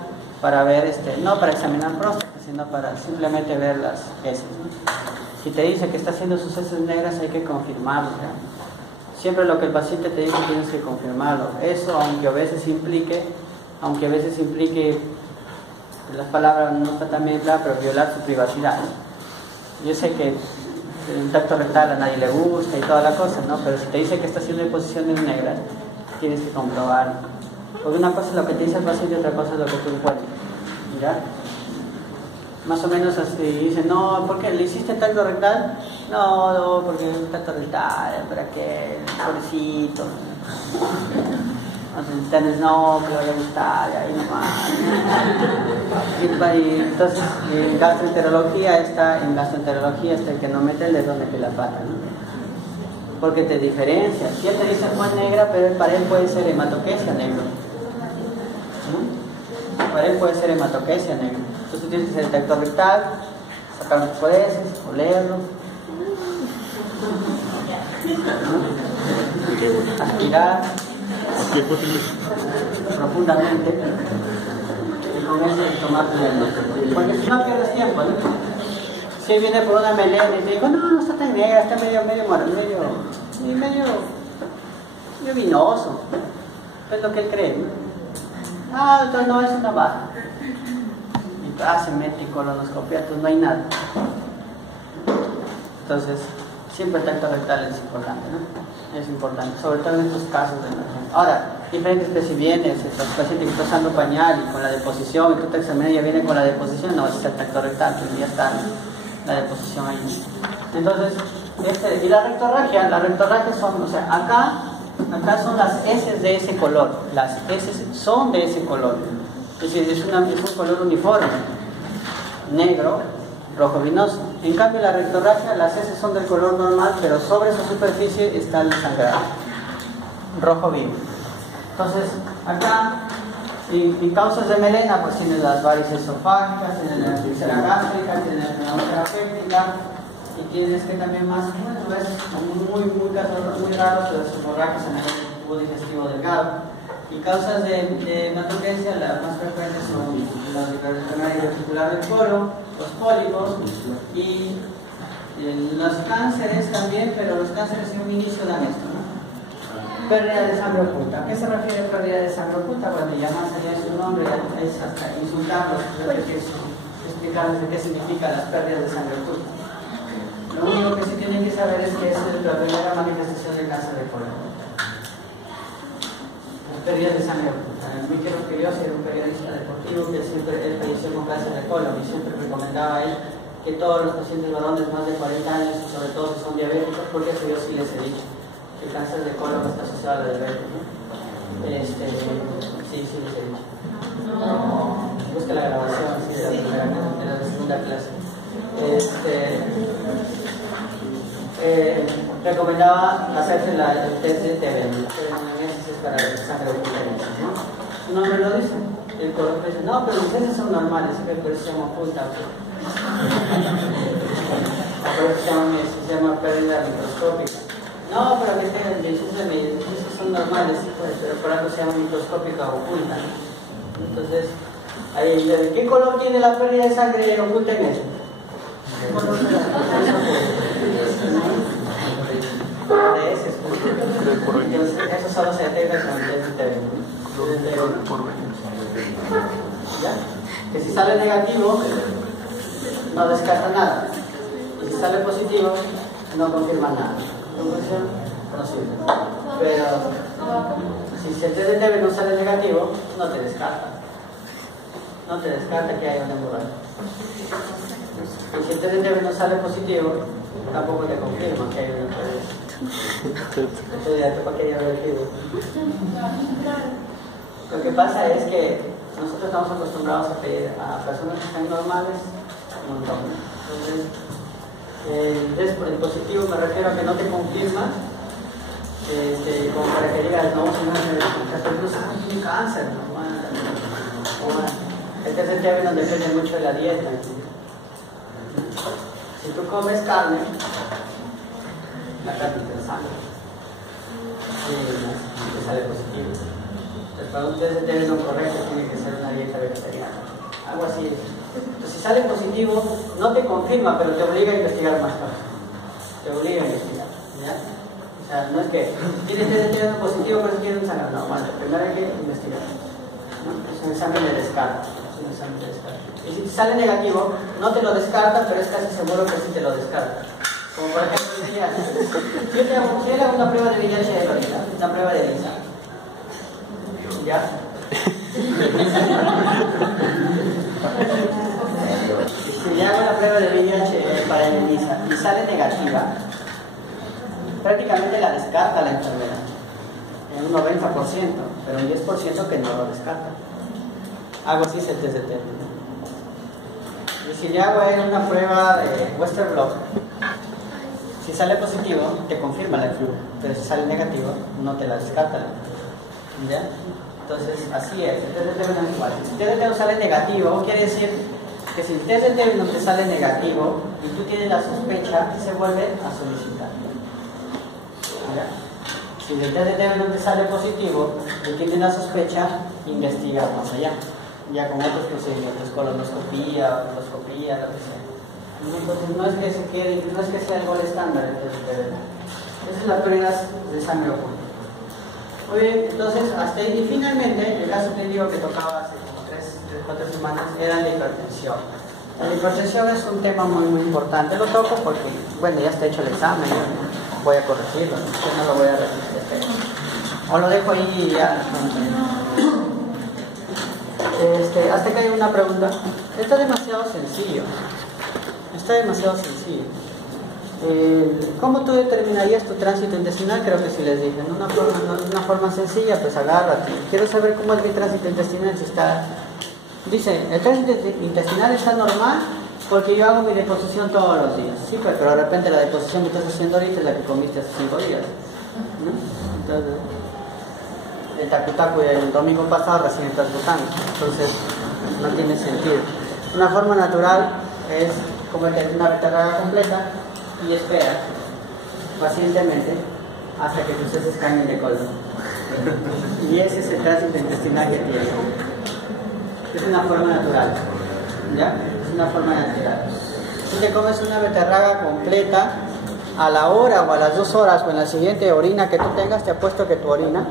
para ver, no para examinar próstata, sino para simplemente ver las heces, ¿no? Si te dice que está haciendo sus heces negras, hay que confirmarlo, ¿ya? Siempre lo que el paciente te dice tienes que confirmarlo. Eso, aunque a veces implique, las palabras no están tan bien claras, pero violar su privacidad, ¿no? Yo sé que el tacto rectal a nadie le gusta y toda la cosa, ¿no? Pero si te dice que está haciendo deposiciones negras, tienes que comprobarlo. Porque una cosa es lo que te dice el paciente y otra cosa es lo que tú encuentras, ¿ya? Más o menos así dice, no, ¿por qué? ¿Le hiciste tacto rectal? No, porque el tacto rectal, ¿para qué? Pobrecito. Entonces, no, que le vaya a gustar, ahí nomás. Y entonces, en gastroenterología está el que no mete el dedo, mete la pata, ¿no? Porque te diferencia. Si él te dice fue negra, pero para él puede ser hematoquesia negro. ¿No? Para él puede ser hematoquesia negro. Entonces tienes que hacer el tacto rectal, sacar los heces, olerlo, ¿no? Aspirar profundamente y con eso tomar tu diagnóstico. Porque si no pierdes tiempo, ¿no? Si viene por una melena y te digo, no está tan negra, está medio vinoso. Es lo que él cree, ¿no? Entonces no es una baja. Y se mete colonoscopia, entonces no hay nada. Entonces, siempre el tacto rectal es importante, ¿no? Es importante, sobre todo en estos casos de emergencia. Ahora, diferentes que si vienes, el paciente que está usando pañal y con la deposición, y tú te examinas y ya viene con la deposición, no, es el tacto rectal, que ya está la deposición ahí. Entonces, y la rectorragia son, o sea, acá son las heces de ese color, las heces son de ese color, es decir, es un color uniforme, negro, rojo vinoso. En cambio, la rectorragia, las heces son del color normal, pero sobre su superficie está el sangrado, rojo vino. Entonces, acá, y causas de melena, pues tienen las varices esofágicas, tienen la úlcera gástrica, tienen la úlcera péptica, y tienes que también más, bueno, es muy casos muy raros de las hemorragias en el tubo digestivo delgado. Y causas de hematoquencia, las más frecuentes son la enfermedad reticular del colon, los pólipos y los cánceres también, pero los cánceres en un inicio dan esto, ¿no? Pérdida de sangre oculta. ¿A qué se refiere pérdida de sangre oculta? Cuando llamas allá su nombre, es hasta insultarlos, explicarles de qué significan las pérdidas de sangre oculta. Lo único que sí tienen que saber es que es la primera manifestación del cáncer de colon. Pérdidas de sangre oculta. Muy quiero que yo era un periodista deportivo que siempre él falleció con cáncer de colon y siempre recomendaba a él que todos los pacientes varones más de 40 años, y sobre todo si son diabéticos, porque eso yo sí les he dicho, que el cáncer de colon está asociado a la diabetes, ¿no? Sí, les he dicho. Busca la grabación de la segunda clase. Recomendaba hacerse el test de TBM, para el sangre oculta, ¿no? Su nombre lo dice. El color dice, no, pero los heces son normales, que por eso se llama oculta. Por eso se llama pérdida microscópica. No, pero que tienen heces son normales, pero por algo se llama microscópica oculta. Entonces, ahí, ¿qué color tiene la pérdida de sangre oculta en eso? ¿Qué color tiene la pérdida de heces? Eso solo se detecta con el test de ¿ya? Que si sale negativo no descarta nada, y si sale positivo no confirma nada. Conclusión, no sirve. Pero si el test de TB no sale negativo, no te descarta que haya una hemorragia. Y si el test de TB no sale positivo, tampoco te confirma que hay una hemorragia. Lo que pasa es que nosotros estamos acostumbrados a pedir a personas que están normales un montón. Entonces, por el positivo me refiero a que no te confirma, como para que digas, no, si no tiene cáncer, el tercer TB nos depende mucho de la dieta. Si tú comes carne, la carne te sangre. Te sale positivo. Entonces, para un test de TB no correcto, tiene que ser una dieta vegetariana. Algo así. Entonces, si sale positivo, no te confirma, pero te obliga a investigar más cosas. Te obliga a investigar. ¿Ya? O sea, no es que tienes test de TB positivo, pero tienes un sangre. No, bueno, primero hay que investigar. ¿No? Es un examen de descarte. Y si sale negativo, no te lo descarta, pero es casi seguro que sí te lo descarta. Como por ejemplo, yo te hago una prueba de VIH de la orina, una prueba de ELISA. ¿Ya? Si yo hago una prueba de VIH para el ELISA y sale negativa, prácticamente la descarta la enfermera. En un 90%, pero un 10% que no lo descarta. Hago así el test de TB. Y si le hago una prueba de Western blot, si sale positivo, te confirma la flu, pero si sale negativo, no te la descarta. ¿Ya? Entonces, así es, el test de TB no es igual. Si el test de TB sale negativo, quiere decir que si el test de TB no te sale negativo y tú tienes la sospecha, se vuelve a solicitar. ¿Ya? Si el test de TB no te sale positivo y tienes la sospecha, investiga más allá. Ya con otros procedimientos, colonoscopía, endoscopía, lo que sea. Entonces no es que se quede, no es que sea el gol estándar el test de TB. Esas son las pérdidas de sangre oculta. Muy bien, entonces hasta ahí. Y finalmente, el caso clínico que tocaba hace como 3-4 semanas era la hipertensión. La hipertensión es un tema muy importante. Lo toco porque, bueno, ya está hecho el examen, voy a corregirlo, yo no lo voy a repetir. O lo dejo ahí y ya. Hasta que hay una pregunta. Está demasiado sencillo. ¿Cómo tú determinarías tu tránsito intestinal? Creo que sí les dije, ¿no? Una forma sencilla, pues agárrate. Quiero saber cómo es mi tránsito intestinal. Si está... Dice, el tránsito intestinal está normal porque yo hago mi deposición todos los días. Sí, pero de repente la deposición que estás haciendo ahorita es la que comiste hace 5 días, ¿no? Entonces, el tacu-tacu del domingo pasado recién estás botando. Entonces, no tiene sentido. Una forma natural es cometer una beterraga completa y esperas pacientemente hasta que tus heces caigan de colon. Y ese es el tránsito intestinal que tienes. Es una forma natural, ¿ya? Es una forma natural. Si te comes una beterraga completa, a la hora o a las 2 horas o en la siguiente orina que tú tengas, te apuesto que tu orina,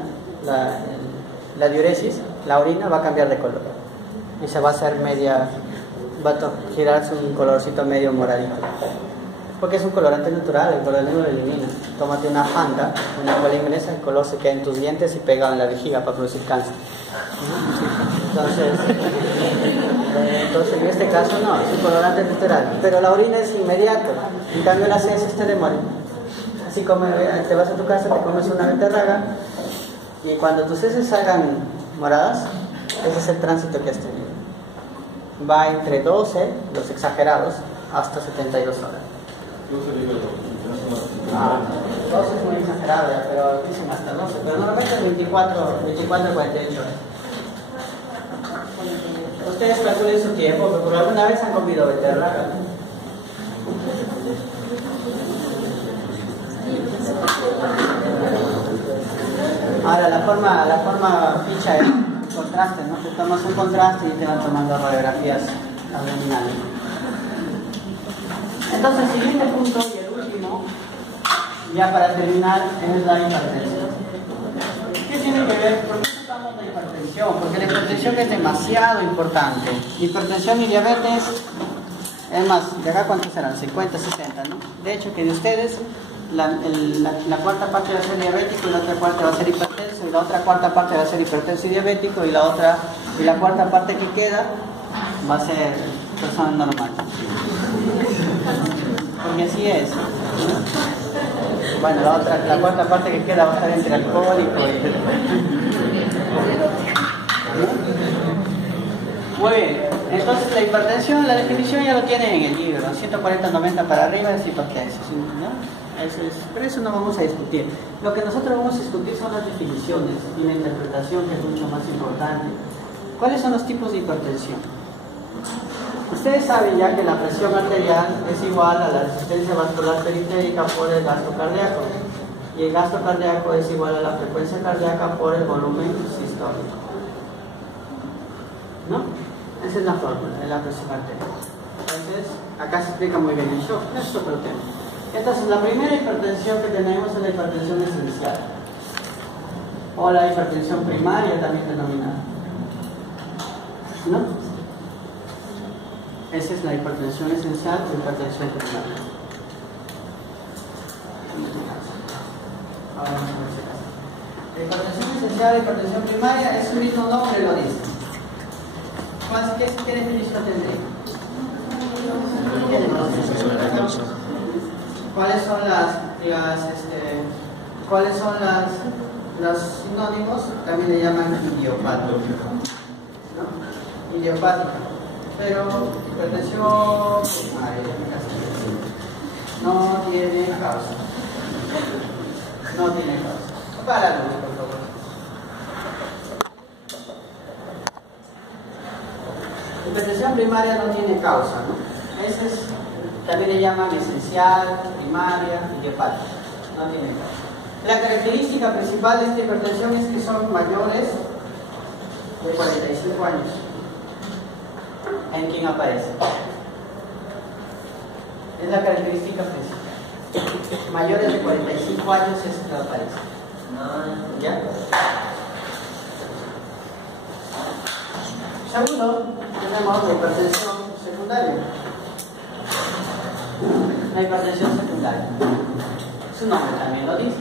la diuresis, la orina va a cambiar de color. Y se va a hacer media, va a girarse un colorcito medio moradito. Porque es un colorante natural, el color negro lo elimina. Tómate una Fanta, una cola inglesa, el color se queda en tus dientes y pega en la vejiga para producir cáncer. Entonces en este caso no, es un colorante natural. Pero la orina es inmediato, en cambio las heces te demoran. Así como te vas a tu casa, te comes una beterraga y cuando tus heces salgan moradas, ese es el tránsito que has tenido. Va entre 12, los exagerados, hasta 72 horas. 12 es muy exagerado, pero dicen hasta 12, pero normalmente es 24 a 48 horas. Ustedes calculen su tiempo, porque por alguna vez han comido beterraga. Ahora la forma ficha es contraste, ¿no? Te tomas un contraste y te van tomando radiografías abdominales. Entonces, el siguiente punto y el último, ya para terminar, es la hipertensión. ¿Qué tiene que ver? ¿Por qué tratamos la hipertensión? Porque la hipertensión es demasiado importante. Hipertensión y diabetes, es más, ¿de acá cuántos serán? 50, 60, ¿no? De hecho, que de ustedes, la cuarta parte va a ser diabético y la otra parte va a ser hipertenso, y la otra cuarta parte va a ser hipertenso y diabético, y la cuarta parte que queda va a ser persona normal. Porque así es. Bueno, la cuarta parte que queda va a estar entre alcohólico y... Muy bien, entonces la hipertensión, la definición ya lo tienen en el libro, 140-90 para arriba es hipertensión, ¿no? Pero eso no vamos a discutir. Lo que nosotros vamos a discutir son las definiciones y la interpretación, que es mucho más importante. ¿Cuáles son los tipos de hipertensión? Ustedes saben ya que la presión arterial es igual a la resistencia vascular periférica por el gasto cardíaco, y el gasto cardíaco es igual a la frecuencia cardíaca por el volumen sistólico, ¿no? Esa es la fórmula de la presión arterial. Entonces, acá se explica muy bien el shock, es otro tema. Entonces, la primera hipertensión que tenemos es la hipertensión esencial, o la hipertensión primaria también denominada, ¿no? Esa es la hipertensión esencial o hipertensión primaria. Ahora vamos a ver si pasa. La hipertensión esencial, la hipertensión primaria, es su mismo nombre, lo dice. ¿Qué definición tendría? ¿Cuáles son los sinónimos? También le llaman idiopático, ¿no? Idiopática. Pero hipertensión primaria no tiene causa. No tiene causa. Páralo, por favor. Hipertensión primaria no tiene causa, ¿no? Ese es, también le llaman esencial, primaria, idiopática. No tiene causa. La característica principal de esta hipertensión es que son mayores de 45 años. ¿En quién aparece? Es la característica principal. Mayores de 45 años es que aparece. ¿Ya? Segundo, tenemos la hipertensión secundaria. La hipertensión secundaria. Su nombre también lo dice.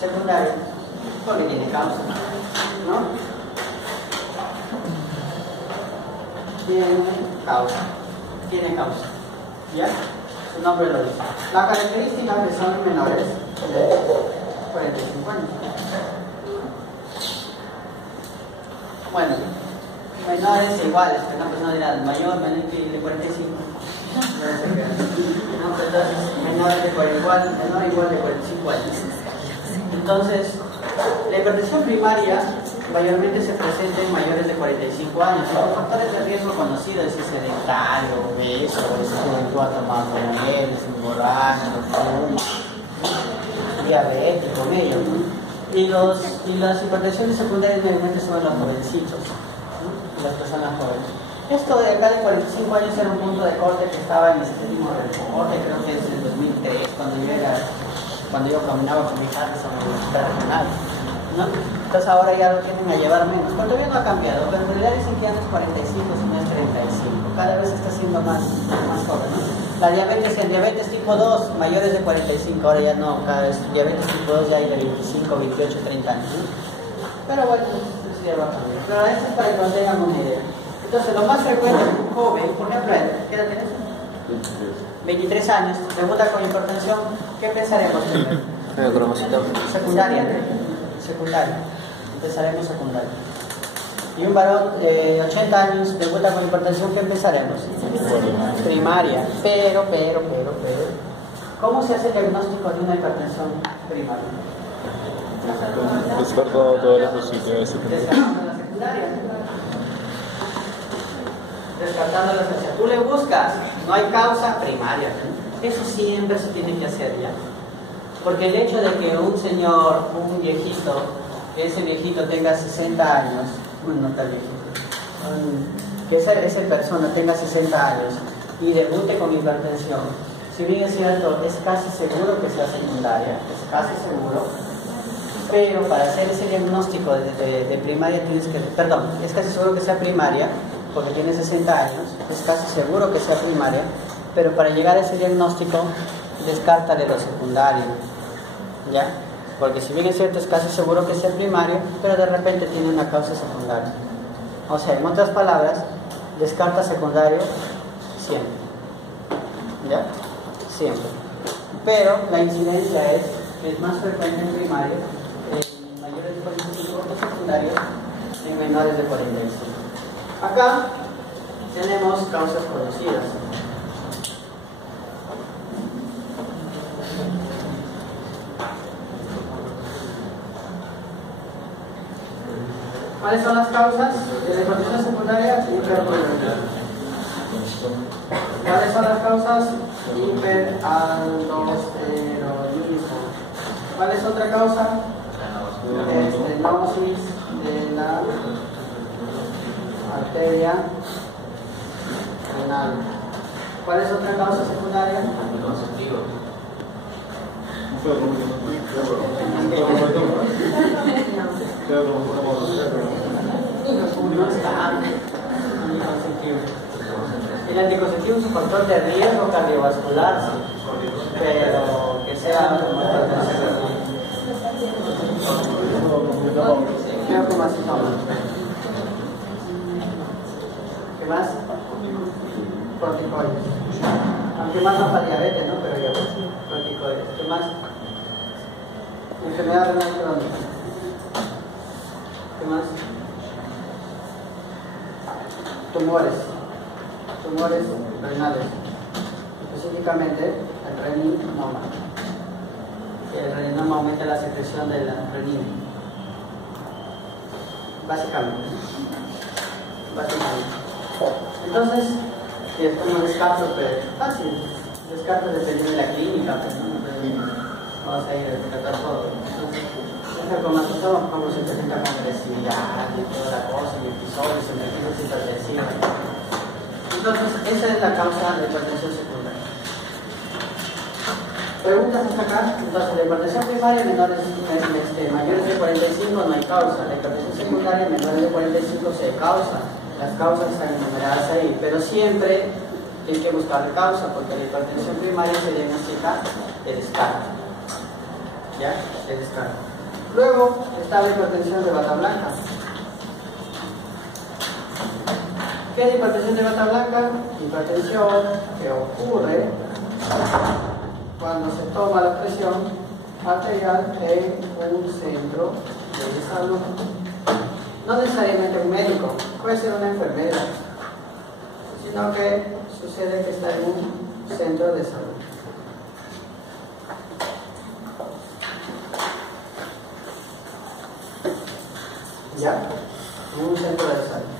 Secundaria. Porque tiene causa, ¿no? Tiene causa. ¿Ya? su nombre lo dice. La característica que son menores de 45 años. Bueno, menores iguales, que una persona dirá mayor, menor de 45. No, pues entonces, menor igual de 45 años. Entonces, la hipertensión primaria mayormente se presenta en mayores de 45 años. Los factores de riesgo conocidos es sedentario, obeso, juventud a tomar mieles, borracho, diabético, medio. Y las hipertensiones secundarias mayormente son los jovencitos, las personas jóvenes. Esto de acá de 45 años era un punto de corte que estaba en el séptimo reporte, creo que es en 2003, cuando yo caminaba con mis padres a la universidad regional, ¿no? Entonces ahora ya lo tienen a llevar menos, pero todavía no ha cambiado, pero en realidad dicen que ya no es 45, sino es 35, cada vez está siendo más joven, ¿no? La diabetes, en diabetes tipo 2, mayores de 45, ahora ya no, cada vez diabetes tipo 2 ya hay de 25, 28, 30 años, ¿no? Pero bueno, eso ya va a cambiar, pero esto es para que nos tengan una idea. Entonces lo más frecuente en un joven, por ejemplo, ¿qué edad tienes? 23 años, debuta con hipertensión, ¿qué pensaremos primero? Secundaria. Empezaremos secundaria. Y un varón de 80 años debuta con hipertensión, ¿qué empezaremos? Primaria. Pero. ¿Cómo se hace el diagnóstico de una hipertensión primaria? Descartando todas las posibilidades. Descartando la secundaria. Descartando la secundaria. Tú le buscas, no hay causa primaria. Eso siempre se tiene que hacer ya. Porque el hecho de que un señor, un viejito, que ese viejito tenga 60 años, bueno, no tan viejito, que esa persona tenga 60 años y debute con hipertensión, si bien es cierto, es casi seguro que sea secundaria, es casi seguro, pero para hacer ese diagnóstico de primaria tienes que, perdón, es casi seguro que sea primaria, porque tiene 60 años, es casi seguro que sea primaria, pero para llegar a ese diagnóstico, descártale lo secundario, ¿ya? Porque si bien es cierto, es casi seguro que sea primario, pero de repente tiene una causa secundaria. O sea, en otras palabras, descarta secundario siempre, ¿ya? Siempre. Pero la incidencia es más frecuente en primario, en mayores de 45, o secundario en menores de 45. Acá tenemos causas conocidas. ¿Cuáles son las causas de la hipertensión secundaria? Hipercolesterolemia. ¿Cuáles son las causas? Hiperaldosteronismo. ¿Cuál es otra causa? Estenosis de la arteria renal. ¿Cuál es otra causa secundaria? Anticonceptivo. El anticonceptivo es un factor de riesgo cardiovascular, sí, pero que sea ¿qué más? Corticoides. Aunque más no para diabetes, ¿no? Pero ya corticoides. ¿Qué más? Enfermedad renal crónica. ¿Qué más? Tumores renales. Específicamente el reninoma. El reninoma aumenta la secreción de la renina. Básicamente. Entonces, después no descarto, pero fácil. Descarto dependiendo de la clínica, pues, ¿no? Vamos a ir a tratar todo. Como se presenta con agresividad y toda la cosa, y episodios, emergencias hipertensivas. Entonces, esa es la causa de hipertensión secundaria. Preguntas hasta acá. Entonces, la hipertensión primaria mayores de 45 no hay causa. La hipertensión secundaria menores de 45 sí hay causa. Las causas están enumeradas ahí, pero siempre hay que buscar la causa, porque la hipertensión primaria se diagnostica de descarga. ¿Ya? De descarga. Luego está la hipertensión de bata blanca. ¿Qué es la hipertensión de bata blanca? Hipertensión que ocurre cuando se toma la presión arterial en un centro de salud. No necesariamente un médico, puede ser una enfermera, sino que sucede que está en un centro de salud. ¿Ya? En un centro de salud.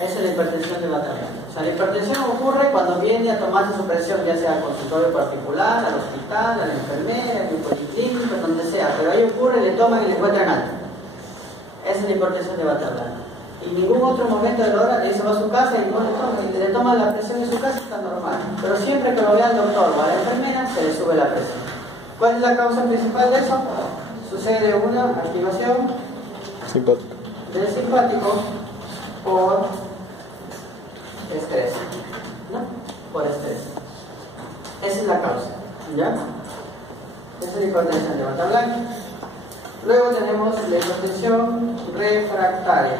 Esa es la hipertensión de la tabla. O sea, la hipertensión ocurre cuando viene a tomarse su presión, ya sea al consultorio particular, al hospital, a la enfermera, al policlínico, donde sea, pero ahí ocurre, le toman y le encuentran alto. Esa es la hipertensión de bata blanca. Y en ningún otro momento de la hora le se va a su casa y le toma la presión de su casa, está normal. Pero siempre que lo vea el doctor o a la enfermera, se le sube la presión. ¿Cuál es la causa principal de eso? Sucede una activación Simpático. del simpático por estrés, ¿no? Por estrés. Esa es la causa, ¿ya? Esa es la hipertensión de bata blanca. Luego tenemos la hipertensión refractaria.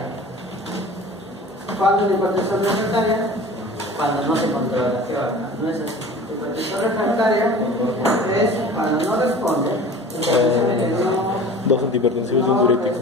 ¿Cuándo es la hipertensión refractaria? Cuando no se controla. ¿Qué va? No es así. La hipertensión refractaria es cuando no responde. Dos antihipertensivos y un diurético.